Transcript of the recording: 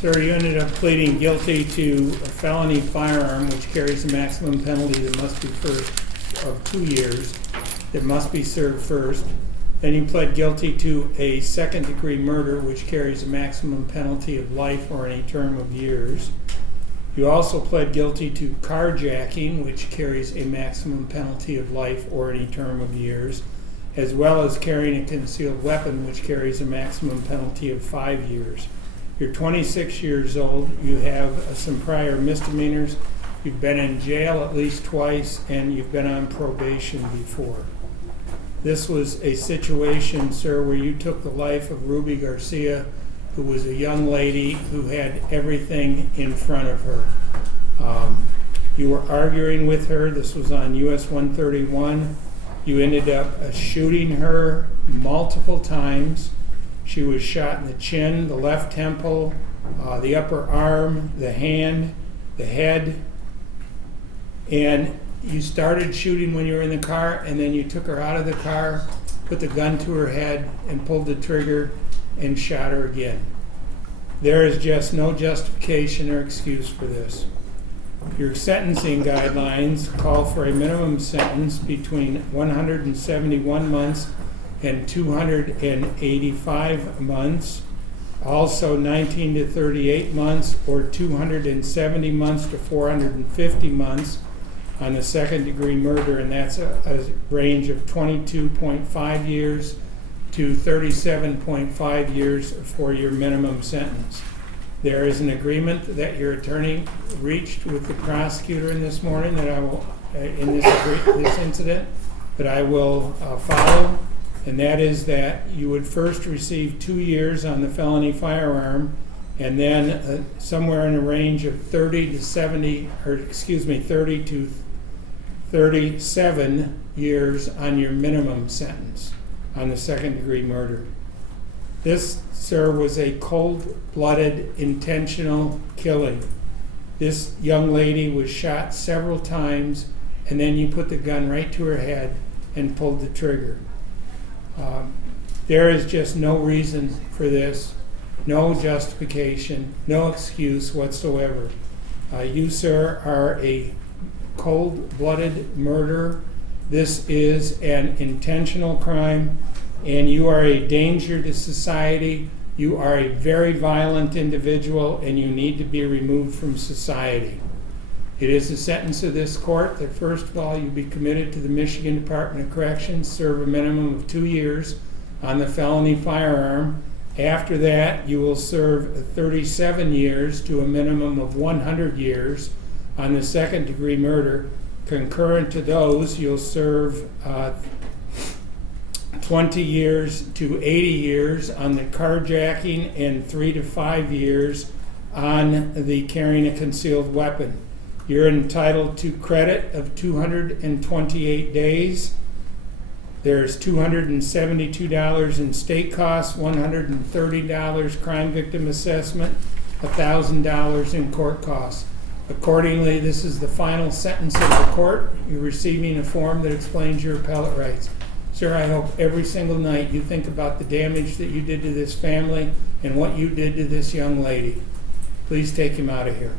Sir, you ended up pleading guilty to a felony firearm, which carries a maximum penalty that must be first of 2 years, that must be served first. Then you pled guilty to a second-degree murder, which carries a maximum penalty of life or any term of years. You also pled guilty to carjacking, which carries a maximum penalty of life or any term of years, as well as carrying a concealed weapon, which carries a maximum penalty of 5 years. You're 26 years old, you have some prior misdemeanors, you've been in jail at least twice, and you've been on probation before. This was a situation, sir, where you took the life of Ruby Garcia, who was a young lady who had everything in front of her. You were arguing with her. This was on US 131. You ended up shooting her multiple times. She was shot in the chin, the left temple, the upper arm, the hand, the head. And you started shooting when you were in the car, and then you took her out of the car, put the gun to her head, and pulled the trigger and shot her again. There is just no justification or excuse for this. Your sentencing guidelines call for a minimum sentence between 171 months and 285 months, also 19 to 38 months, or 270 months to 450 months on the second-degree murder, and that's a range of 22.5 years to 37.5 years for your minimum sentence. There is an agreement that your attorney reached with the prosecutor in this morning that I will, in this incident, that I will follow, and that is that you would first receive 2 years on the felony firearm, and then somewhere in a range of 30 to 37 years on your minimum sentence on the second-degree murder. This, sir, was a cold-blooded, intentional killing. This young lady was shot several times, and then you put the gun right to her head and pulled the trigger. There is just no reason for this, no justification, no excuse whatsoever. You, sir, are a cold-blooded murderer. This is an intentional crime, and you are a danger to society. You are a very violent individual, and you need to be removed from society. It is the sentence of this court that, first of all, you be committed to the Michigan Department of Corrections, serve a minimum of 2 years on the felony firearm. After that, you will serve 37 years to a minimum of 100 years on the second-degree murder. Concurrent to those, you'll serve 20 years to 80 years on the carjacking and 3 to 5 years on the carrying a concealed weapon. You're entitled to credit of 228 days. There's $272 in state costs, $130 crime victim assessment, $1,000 in court costs. Accordingly, this is the final sentence of the court. You're receiving a form that explains your appellate rights. Sir, I hope every single night you think about the damage that you did to this family and what you did to this young lady. Please take him out of here.